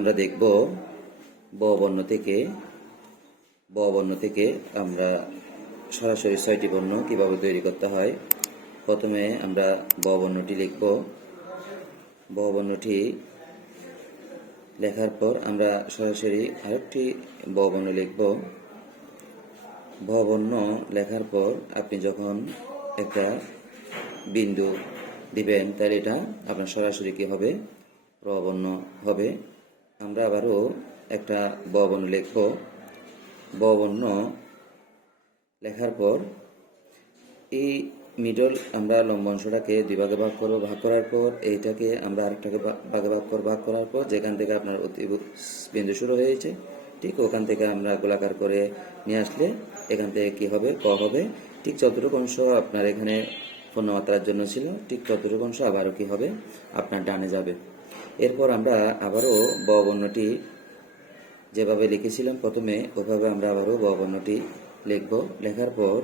আমরা দেখব ব বর্ণ থেকে ব বর্ণ থেকে আমরা সরাসরি ছয়টি বর্ণ কীভাবে তৈরি করতে হয়। প্রথমে আমরা ব বর্ণটি লিখব। ব বর্ণটি লেখার পর আমরা সরাসরি আরেকটি ব বর্ণ লিখব। ব বর্ণ লেখার পর আপনি যখন একটা বিন্দু দিবেন, তাহলে এটা আপনার সরাসরি কি হবে? প্রবর্ণ হবে। আমরা আবারও একটা ব বর্ণ লিখব। ব বর্ণ লেখার পর এই মিডল আমরা লম্ব অংশটাকে দুই ভাগে ভাগ করব। ভাগ করার পর এইটাকে আমরা আরেকটাকে ভাগে ভাগ করব। ভাগ করার পর যেখান থেকে আপনার অতি বিন্দু শুরু হয়েছে, ঠিক ওখান থেকে আমরা গোলাকার করে নিয়ে আসলে এখান থেকে কি হবে, ক হবে। ঠিক যতটুকু অংশ আপনার এখানে পূর্ণমাত্রার জন্য ছিল। ঠিক অংশ আবারও কি হবে? আপনার ডানে যাবে। এরপর আমরা আবারও বর্ণটি যেভাবে লিখেছিলাম প্রথমে, ওভাবে আমরা আবারও বর্ণটি লিখব। লেখার পর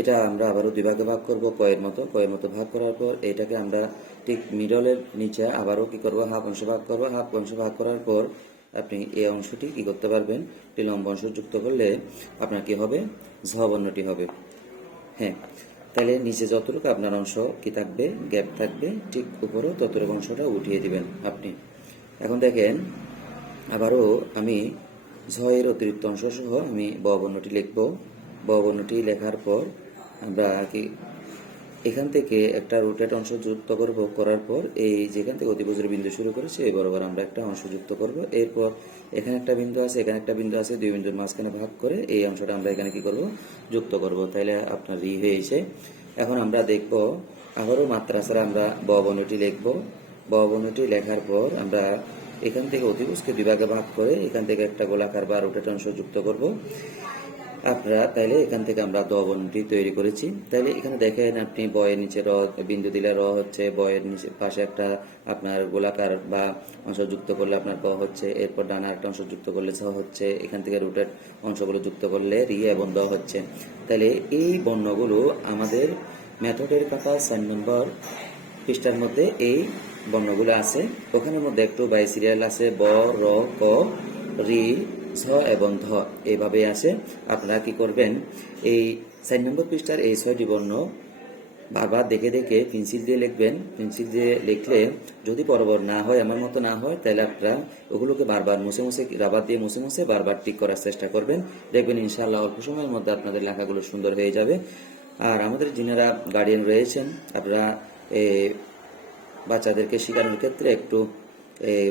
এটা আমরা আবারও দুই ভাগে ভাগ করব, কয়ের মতো। কয়ের মতো ভাগ করার পর এটাকে আমরা ঠিক মিডলের নিচে আবারও কি করব? হাফ অংশ ভাগ করব। হাফ অংশ ভাগ করার পর আপনি এই অংশটি কি করতে পারবেন? একটি লম্ব অংশ যুক্ত করলে আপনার কি হবে? ঝ বর্ণটি হবে। হ্যাঁ তাহলে নিচে যতটুকু আপনার অংশ কি থাকবে, গ্যাপ থাকবে, ঠিক উপরেও ততটুকু অংশটা উঠিয়ে দিবেন আপনি। এখন দেখেন, আবারও আমি ঝয়ের অতিরিক্ত অংশ সহ আমি বর্ণটি লিখব। বর্ণটি লেখার পর আমরা কি এখান থেকে একটা রুটেড অংশ যুক্ত করব, করার পর এই যেখান থেকে অতিবজ্র বিন্দু শুরু করেছে, এই বরাবর আমরা একটা অংশ যুক্ত করব। এরপর এখানে একটা বিন্দু আছে, এখানে একটা বিন্দু আছে, দুই বিন্দুর মাঝখানে ভাগ করে এই অংশটা আমরা এখানে কি করব? যুক্ত করব। তাইলে আপনার রি হয়েছে এখন আমরা দেখব, আবারও মাত্রা ছাড়া আমরা ব বর্ণটি লিখব। ব বর্ণটি লেখার পর আমরা এখান থেকে অতিভুজকে বিভাগে ভাগ করে এখান থেকে একটা গোলাকার বা রোটেট অংশ যুক্ত করব। আপনারা তাইলে এখান থেকে আমরা দ তৈরি করেছি। তাইলে এখানে দেখেন আপনি বয়ের নিচে র, বিন্দু দিলে র হচ্ছে বয়ের নিচে পাশে একটা আপনার গোলাকার বা অংশ যুক্ত করলে আপনার ক হচ্ছে, এরপর ডানা একটা অংশ যুক্ত করলে ছ হচ্ছে, এখান থেকে রুটের অংশগুলো যুক্ত করলে রি এবং দ হচ্ছে। তাহলে এই বর্ণগুলো আমাদের মেথডের কথা চার নম্বর পৃষ্ঠার মধ্যে এই বর্ণগুলো আছে। ওখানের মধ্যে একটু বাই সিরিয়াল আছে, ব, র, ক, রি ঝ এবং ধ এইভাবে আছে। আপনারা কি করবেন? এই চার নম্বর পৃষ্ঠার এই ছয়টি বর্ণ বারবার দেখে দেখে পেন্সিল দিয়ে লিখবেন। পেন্সিল দিয়ে লিখলে যদি বরাবর না হয়, আমার মতো না হয়, তাহলে আপনারা ওগুলোকে বারবার মুছে মুছে, রাবার দিয়ে মুছে মুছে বারবার ঠিক করার চেষ্টা করবেন। দেখবেন ইনশাআল্লাহ অল্প সময়ের মধ্যে আপনাদের লেখাগুলো সুন্দর হয়ে যাবে। আর আমাদের যিনারা গার্ডিয়ান রয়েছেন, আপনারা বাচ্চাদেরকে শেখানোর ক্ষেত্রে একটু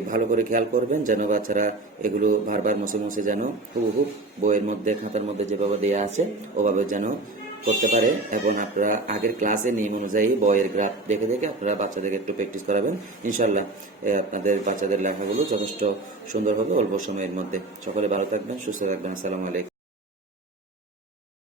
ভালো করে খেয়াল করবেন যেন বাচ্চারা এগুলো বারবার মুছে মুছে যেন হুবহু বইয়ের মধ্যে, খাতার মধ্যে যেভাবে দেয়া আছে, ওভাবে যেন করতে পারে। এবং আপনারা আগের ক্লাসে নিয়ম অনুযায়ী বইয়ের গ্রাফ দেখে দেখে আপনারা বাচ্চাদেরকে একটু প্র্যাকটিস করাবেন। ইনশাল্লাহ আপনাদের বাচ্চাদের লেখাগুলো যথেষ্ট সুন্দর হবে অল্প সময়ের মধ্যে। সকলে ভালো থাকবেন, সুস্থ থাকবেন। আসসালামু আলাইকুম।